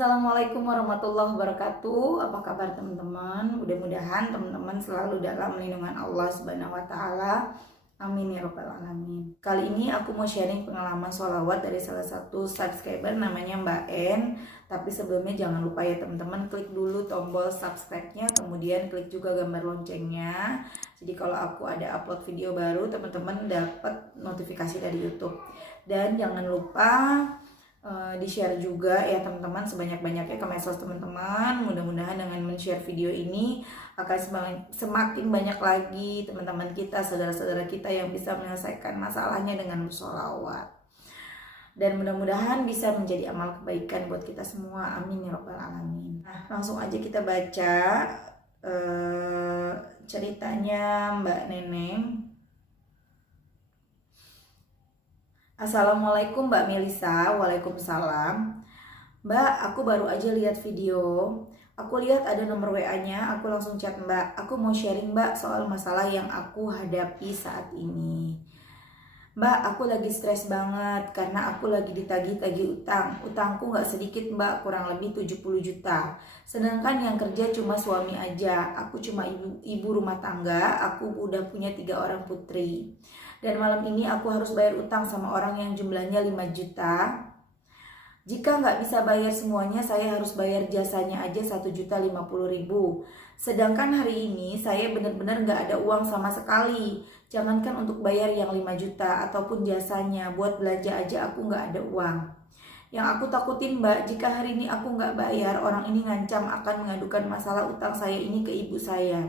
Assalamualaikum warahmatullahi wabarakatuh. Apa kabar teman-teman? Mudah-mudahan teman-teman selalu dalam lindungan Allah Subhanahu wa taala. Amin ya rabbal alamin. Kali ini aku mau sharing pengalaman sholawat dari salah satu subscriber namanya Mbak En. Tapi sebelumnya jangan lupa ya teman-teman, klik dulu tombol subscribe-nya, kemudian klik juga gambar loncengnya. Jadi kalau aku ada upload video baru, teman-teman dapat notifikasi dari YouTube. Dan jangan lupa di-share juga ya teman-teman sebanyak-banyaknya ke medsos teman-teman. Mudah-mudahan dengan men-share video ini akan semakin banyak lagi teman-teman kita, saudara-saudara kita yang bisa menyelesaikan masalahnya dengan bersolawat. Dan mudah-mudahan bisa menjadi amal kebaikan buat kita semua. Amin ya rabbal alamin. Nah, langsung aja kita baca ceritanya Mbak Neneng. Assalamualaikum Mbak Melisa. Waalaikumsalam. Mbak, aku baru aja lihat video. Aku lihat ada nomor WA-nya, aku langsung chat Mbak. Aku mau sharing Mbak soal masalah yang aku hadapi saat ini. Mbak, aku lagi stres banget karena aku lagi ditagih-tagih utang. Utangku gak sedikit Mbak, kurang lebih 70 juta. Sedangkan yang kerja cuma suami aja. Aku cuma ibu rumah tangga, aku udah punya 3 orang putri. Dan malam ini aku harus bayar utang sama orang yang jumlahnya 5 juta. Jika nggak bisa bayar semuanya, saya harus bayar jasanya aja 1.050.000. Sedangkan hari ini saya benar-benar nggak ada uang sama sekali. Jangankan untuk bayar yang 5 juta ataupun jasanya, buat belanja aja aku nggak ada uang. Yang aku takutin Mbak, jika hari ini aku nggak bayar, orang ini ngancam akan mengadukan masalah utang saya ini ke ibu saya.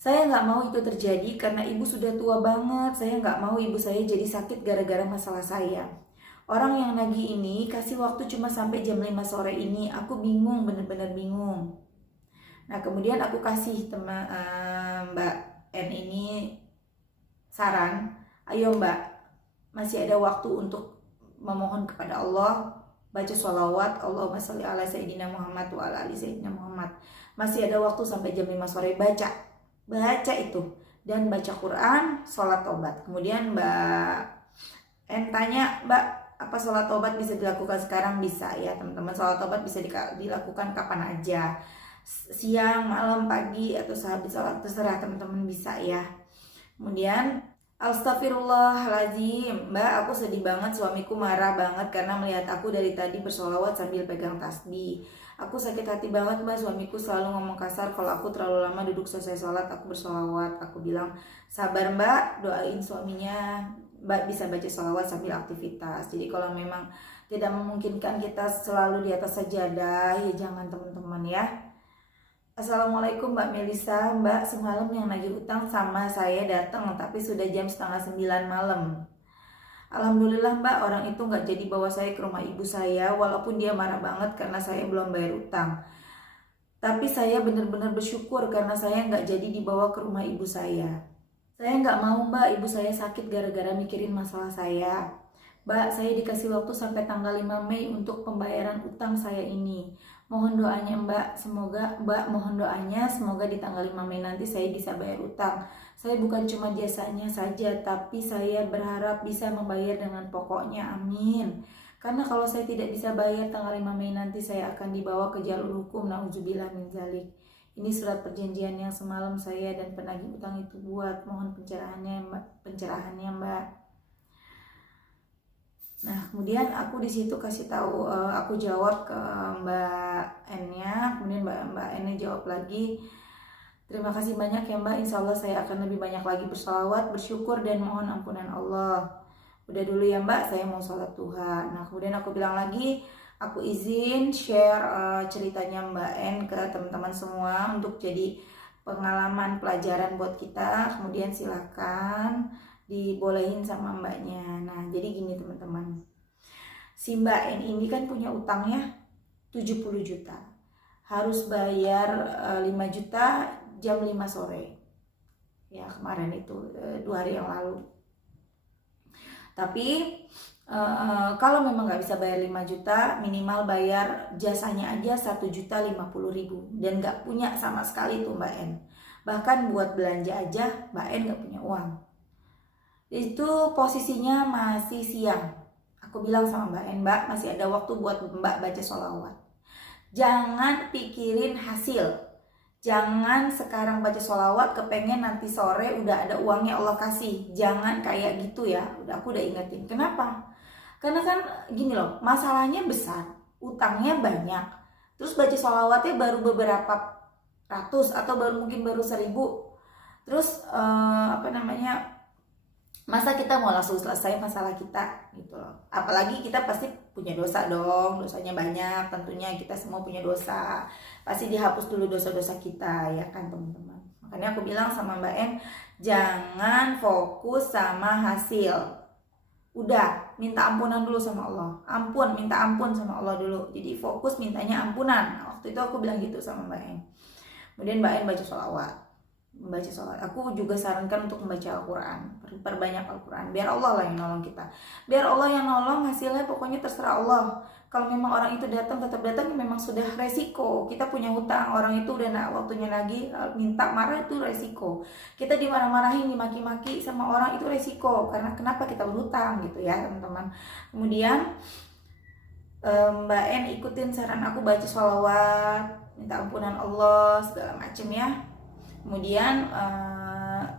Saya nggak mau itu terjadi karena ibu sudah tua banget. Saya nggak mau ibu saya jadi sakit gara-gara masalah saya. Orang yang nagih ini kasih waktu cuma sampai jam 5 sore ini. Aku bingung, bener-bener bingung. Nah kemudian aku kasih Mbak N ini saran. Ayo Mbak, masih ada waktu untuk memohon kepada Allah. Baca sholawat, Allahumma sholli ala Sayyidina Muhammad wa ala ali Sayyidina Muhammad. Masih ada waktu sampai jam 5 sore, baca itu dan baca Quran, sholat tobat. Kemudian Mbak N tanya, Mbak, apa sholat tobat bisa dilakukan sekarang? Bisa ya teman-teman, sholat tobat bisa dilakukan kapan aja, siang, malam, pagi, atau sehabis sholat, terserah teman-teman bisa ya. Kemudian Astagfirullahaladzim, Mbak, aku sedih banget, suamiku marah banget karena melihat aku dari tadi bersolawat sambil pegang tasbih. Aku sakit hati banget Mbak, suamiku selalu ngomong kasar kalau aku terlalu lama duduk selesai sholat aku bersolawat. Aku bilang, sabar Mbak, doain suaminya Mbak bisa baca sholawat sambil aktivitas. Jadi kalau memang tidak memungkinkan kita selalu di atas sajadah, ya jangan teman-teman ya. Assalamualaikum Mbak Melisa. Mbak, semalam yang nagih utang sama saya datang, tapi sudah jam 8:30 malam. Alhamdulillah Mbak, orang itu nggak jadi bawa saya ke rumah ibu saya, walaupun dia marah banget karena saya belum bayar utang. Tapi saya benar-benar bersyukur karena saya nggak jadi dibawa ke rumah ibu saya. Saya nggak mau Mbak, ibu saya sakit gara-gara mikirin masalah saya. Mbak, saya dikasih waktu sampai tanggal 5 Mei untuk pembayaran utang saya ini. Mohon doanya mohon doanya semoga di tanggal 5 Mei nanti saya bisa bayar utang. Saya bukan cuma jasanya saja, tapi saya berharap bisa membayar dengan pokoknya, amin. Karena kalau saya tidak bisa bayar tanggal 5 Mei nanti saya akan dibawa ke jalur hukum, na'udzubillah min dzalik. Ini surat perjanjian yang semalam saya dan penagih utang itu buat, mohon pencerahannya Mbak. Nah kemudian aku di situ kasih tahu, aku jawab ke Mbak N-nya, kemudian Mbak N-nya jawab lagi, terima kasih banyak ya Mbak, insya Allah saya akan lebih banyak lagi bersalawat, bersyukur dan mohon ampunan Allah. Udah dulu ya Mbak, saya mau sholat duha. Nah kemudian aku bilang lagi, aku izin share ceritanya Mbak N ke teman-teman semua untuk jadi pengalaman pelajaran buat kita. Kemudian silakan dibolehin sama mbaknya. Nah jadi gini teman-teman, si Mbak N ini kan punya utangnya 70 juta, harus bayar 5 juta jam 5 sore ya, kemarin itu 2 hari yang lalu. Tapi kalau memang nggak bisa bayar 5 juta, minimal bayar jasanya aja 1.050.000, dan nggak punya sama sekali tuh Mbak N. Bahkan buat belanja aja Mbak N nggak punya uang. Itu posisinya masih siang. Aku bilang sama Mbak N, Mbak masih ada waktu buat Mbak baca sholawat. Jangan pikirin hasil. Jangan sekarang baca sholawat kepengen nanti sore udah ada uangnya Allah kasih. Jangan kayak gitu ya. Aku udah ingetin. Kenapa? Karena kan gini loh, masalahnya besar, utangnya banyak. Terus baca sholawatnya baru beberapa ratus atau mungkin baru 1.000. Terus masa kita mau langsung selesai masalah kita gitu loh. Apalagi kita pasti punya dosa dong, dosanya banyak, tentunya kita semua punya dosa. Pasti dihapus dulu dosa-dosa kita ya kan teman-teman. Makanya aku bilang sama Mbak En, jangan fokus sama hasil. Udah, minta ampunan dulu sama Allah. Minta ampun sama Allah dulu. Jadi fokus mintanya ampunan. Waktu itu aku bilang gitu sama Mbak En. Kemudian Mbak En baca sholawat. Aku juga sarankan untuk membaca Al-Quran, perbanyak Al-Quran, biar Allah lah yang nolong kita, biar Allah yang nolong, hasilnya pokoknya terserah Allah. Kalau memang orang itu tetap datang, memang sudah resiko. Kita punya hutang, orang itu udah waktunya lagi minta, marah itu resiko. Kita dimarah-marahin, dimaki-maki sama orang itu resiko, karena kenapa kita berhutang gitu ya teman-teman. Kemudian Mbak En ikutin saran aku, baca sholawat, minta ampunan Allah segala macem ya. Kemudian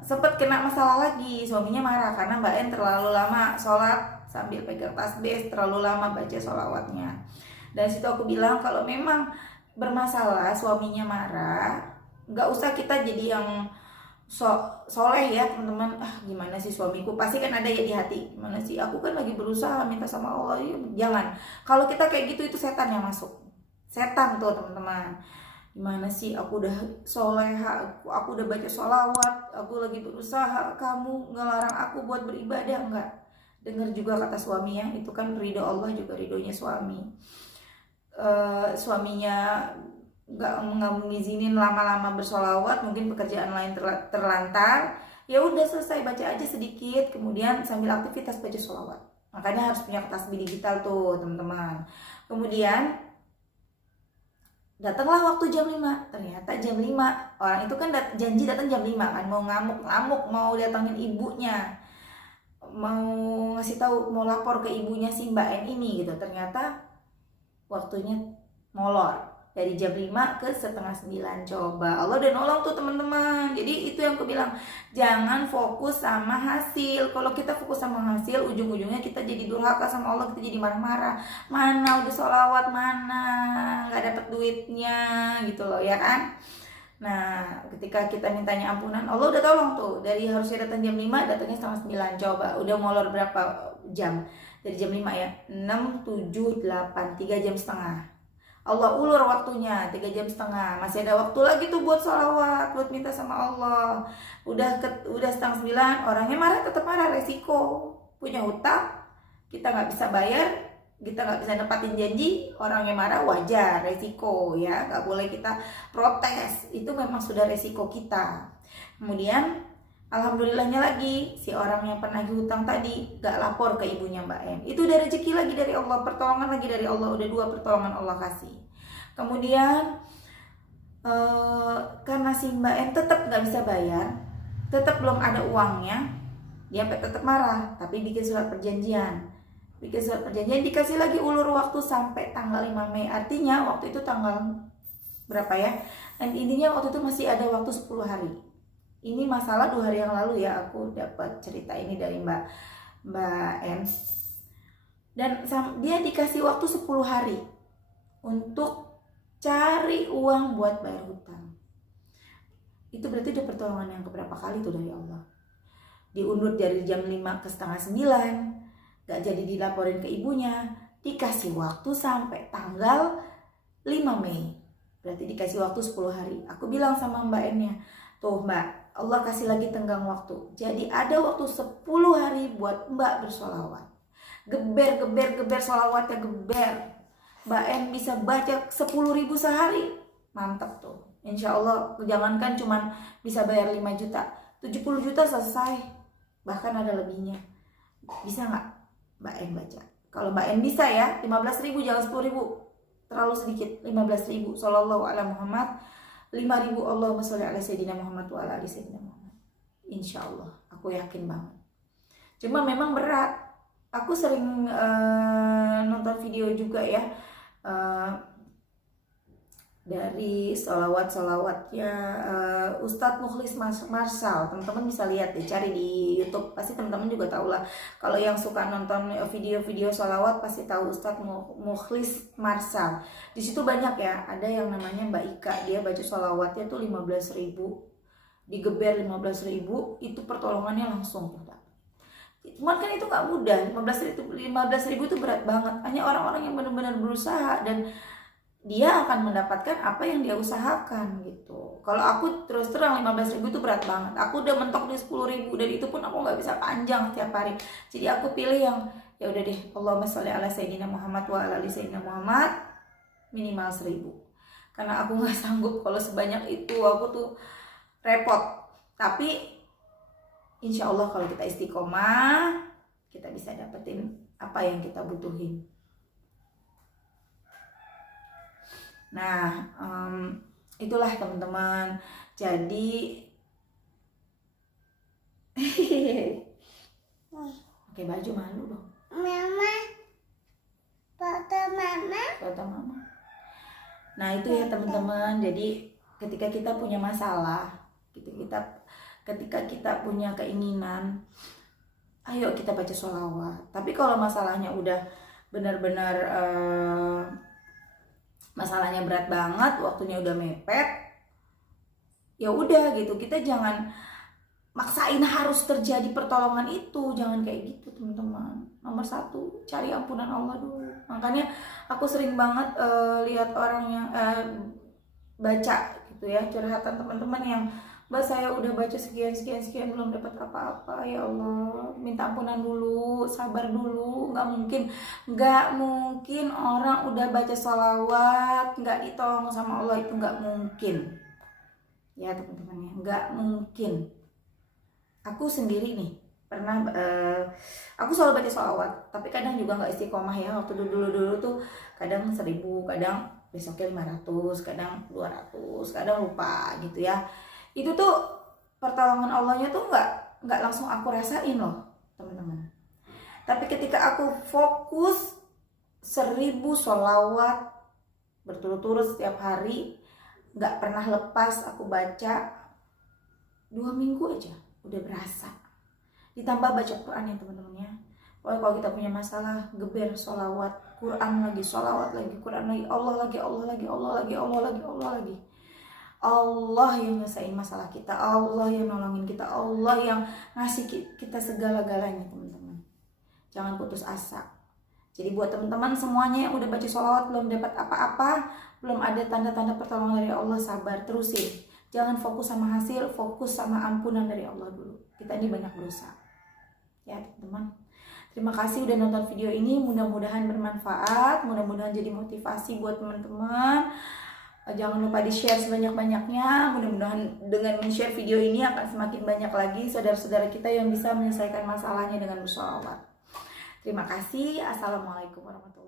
sempat kena masalah lagi, suaminya marah karena Mbak En terlalu lama sholat sambil pegang tasbih, terlalu lama baca sholawatnya. Dan situ aku bilang kalau memang bermasalah suaminya marah, nggak usah kita jadi yang soleh ya teman-teman. Gimana sih suamiku, pasti kan ada ya di hati, gimana sih aku kan lagi berusaha minta sama Allah. Jangan, kalau kita kayak gitu itu setan yang masuk, setan tuh teman-teman. Gimana sih aku udah soleha, aku udah baca sholawat, aku lagi berusaha, kamu ngelarang aku buat beribadah. Enggak, dengar juga kata suami ya, itu kan ridho Allah juga ridhonya suami. Suaminya nggak ngizinin lama-lama bersolawat, mungkin pekerjaan lain terlantar, ya udah selesai, baca aja sedikit, kemudian sambil aktivitas baca sholawat. Makanya harus punya tasbih digital tuh teman-teman. Kemudian datanglah waktu jam 5, ternyata jam 5, orang itu kan janji datang jam 5 kan, mau ngamuk-ngamuk, mau datangin ibunya, mau ngasih tahu, mau lapor ke ibunya si Mbak En ini gitu. Ternyata waktunya molor dari jam 5 ke setengah 9. Coba, Allah udah nolong tuh teman-teman. Jadi itu yang aku bilang, jangan fokus sama hasil. Kalau kita fokus sama hasil, ujung-ujungnya kita jadi durhaka sama Allah, kita jadi marah-marah. Mana udah sholawat, mana nggak dapet duitnya gitu loh ya kan. Nah ketika kita mintanya ampunan, Allah udah tolong tuh. Dari harusnya datang jam 5, datangnya setengah 9. Coba, udah molor berapa jam? Dari jam 5 ya, 6, 7, 8, 3 jam setengah. Allah ulur waktunya 3 jam setengah, masih ada waktu lagi tuh buat sholawat, buat minta sama Allah. Udah setengah 9, orangnya marah, tetap marah, resiko. Punya hutang, kita nggak bisa bayar, kita nggak bisa nepatin janji, orangnya marah, wajar, resiko ya, nggak boleh kita protes, itu memang sudah resiko kita. Kemudian alhamdulillahnya lagi, si orang yang penagih hutang tadi gak lapor ke ibunya Mbak En. Itu udah rezeki lagi dari Allah, pertolongan lagi dari Allah, udah 2 pertolongan Allah kasih. Kemudian karena si Mbak En tetap gak bisa bayar, tetap belum ada uangnya, dia tetap marah, tapi bikin surat perjanjian. Dikasih lagi ulur waktu sampai tanggal 5 Mei. Artinya waktu itu tanggal berapa ya? Dan intinya waktu itu masih ada waktu 10 hari. Ini masalah 2 hari yang lalu ya, aku dapat cerita ini dari Mbak En. Dan dia dikasih waktu 10 hari untuk cari uang buat bayar hutang. Itu berarti udah pertolongan yang keberapa kali tuh dari Allah. Diundur dari jam 5 ke setengah 9, gak jadi dilaporin ke ibunya, dikasih waktu sampai tanggal 5 Mei. Berarti dikasih waktu 10 hari. Aku bilang sama Mbak En-nya, tuh Mbak, Allah kasih lagi tenggang waktu. Jadi ada waktu 10 hari buat Mbak bersolawat. Geber solawatnya, geber. Mbak En bisa baca 10.000 sehari. Mantap tuh. Insya Allah, jangankan cuman bisa bayar 5 juta, 70 juta selesai. Bahkan ada lebihnya. Bisa nggak Mbak En baca? Kalau Mbak En bisa ya, 15.000, jangan 10.000. Terlalu sedikit, 15.000. Sallallahu ala Muhammad. 5.000 Allahumma sholli ala sayyidina Muhammad wa ala ali sayyidina Muhammad. Insya Allah, aku yakin banget. Cuma memang berat. Aku sering nonton video juga ya, dari sholawatnya Ustadz Mukhlis Marsal. Teman-teman bisa lihat deh, cari di YouTube, pasti teman-teman juga tahu lah. Kalau yang suka nonton video-video sholawat pasti tahu Ustadz Mukhlis Marsal. Di situ banyak ya, ada yang namanya Mbak Ika, dia baca sholawatnya tuh 15.000, digeber 15.000, itu pertolongannya langsung. Cuman kan itu nggak mudah, 15.000 itu berat banget. Hanya orang-orang yang benar-benar berusaha dan dia akan mendapatkan apa yang dia usahakan gitu. Kalau aku terus terang 15.000 itu berat banget. Aku udah mentok di 10.000 dan itu pun aku nggak bisa panjang setiap hari. Jadi aku pilih yang ya udah deh, Allahumma sholli ala sayyidina Muhammad wa ala ali sayyidina Muhammad, minimal 1.000. Karena aku nggak sanggup kalau sebanyak itu, aku tuh repot. Tapi insya Allah kalau kita istiqomah, kita bisa dapetin apa yang kita butuhin. Nah, itulah teman-teman. Jadi pakai baju malu dong. Mama, foto mama. Foto mama. Nah itu ya teman-teman. Jadi ketika kita punya masalah, ketika kita punya keinginan, ayo kita baca sholawat. Tapi kalau masalahnya udah benar-benar masalahnya berat banget, waktunya udah mepet, ya udah gitu, kita jangan maksain harus terjadi pertolongan itu, jangan kayak gitu teman-teman. Nomor 1, cari ampunan Allah dulu. Makanya aku sering banget lihat orang yang baca gitu ya, curhatan teman-teman yang, Mbak saya udah baca sekian belum dapat apa-apa, ya Allah minta ampunan dulu, sabar dulu. Nggak mungkin orang udah baca sholawat nggak ditolong sama Allah, itu nggak mungkin ya teman-teman ya, nggak mungkin. Aku sendiri nih pernah aku selalu baca sholawat, tapi kadang juga nggak istiqomah ya. Waktu dulu tuh kadang 1.000, kadang besoknya 500, kadang 200, kadang lupa gitu ya. Itu tuh pertolongan Allahnya tuh nggak langsung aku rasain loh teman-teman. Tapi ketika aku fokus 1.000 sholawat berturut-turut setiap hari, nggak pernah lepas aku baca, 2 minggu aja udah berasa. Ditambah baca Quran ya teman-teman ya. Kalau kita punya masalah, geber sholawat, Quran lagi, sholawat lagi, Quran lagi, Allah lagi, Allah lagi, Allah lagi, Allah lagi, Allah lagi. Allah yang nyelesain masalah kita, Allah yang nolongin kita, Allah yang ngasih kita segala-galanya teman-teman. Jangan putus asa. Jadi buat teman-teman semuanya yang udah baca sholawat belum dapat apa-apa, belum ada tanda-tanda pertolongan dari Allah, sabar, terusin. Jangan fokus sama hasil, fokus sama ampunan dari Allah dulu. Kita ini banyak dosa. Ya teman-teman. Terima kasih udah nonton video ini, mudah-mudahan bermanfaat, mudah-mudahan jadi motivasi buat teman-teman. Jangan lupa di-share sebanyak-banyaknya. Mudah-mudahan dengan men-share video ini akan semakin banyak lagi saudara-saudara kita yang bisa menyelesaikan masalahnya dengan bersholawat. Terima kasih. Assalamualaikum warahmatullahi wabarakatuh.